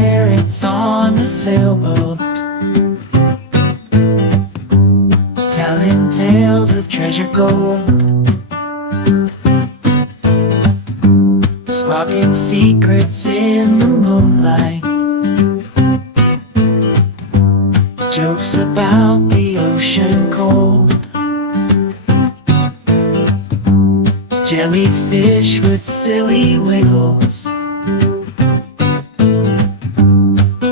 parrots on the sailboat, telling tales of treasure gold, squawking secrets in the moonlight, jokes about the ocean cold. Jellyfish with silly wiggles,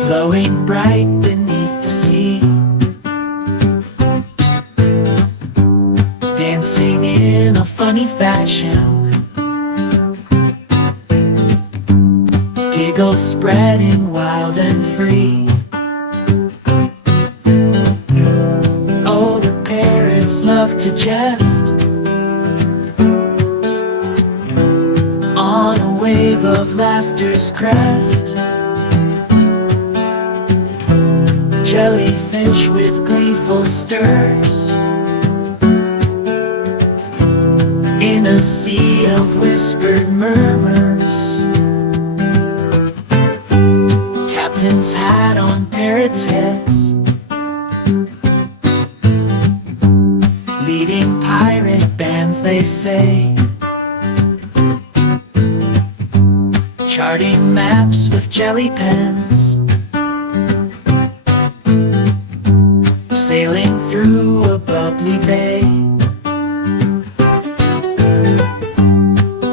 glowing bright beneath the sea, dancing in a funny fashion, giggles spreading wild and free. Oh, the parrots love to jest on a wave of laughter's crest. Jellyfish with gleeful stirs in a sea of whispered murmurs. Captains hat on parrots' heads, leading pirate bands, they say, charting maps with jelly pens, sailing through a bubbly bay.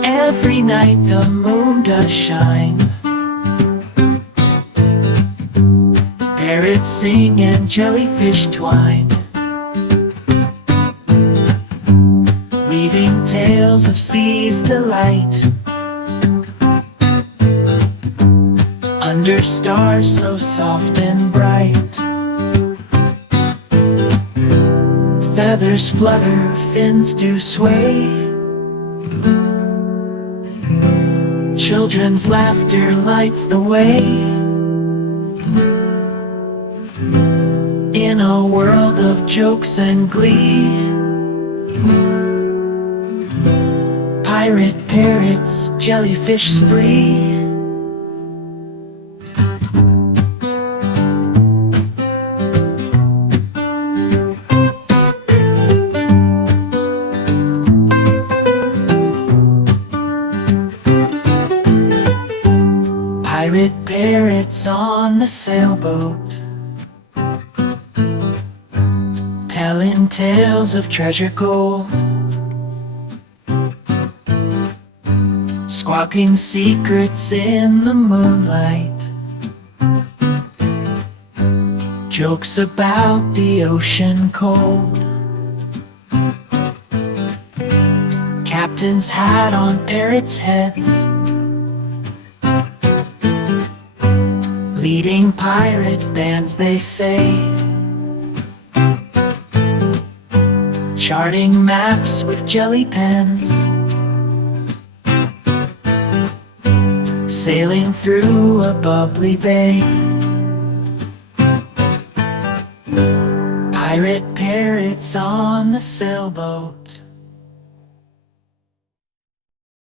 Every night the moon does shine, parrots sing and jellyfish twine, weaving tales of sea's delight, under stars so soft and bright. Feathers flutter, fins do sway, children's laughter lights the way. In a world of jokes and glee, pirate parrots, jellyfish spree. Pirate parrots on the sailboat, telling tales of treasure gold, squawking secrets in the moonlight, jokes about the ocean cold. Captains hat on parrots' heads, leading pirate bands, they say, charting maps with jelly pens, sailing through a bubbly bay. Pirate parrots on the sailboat,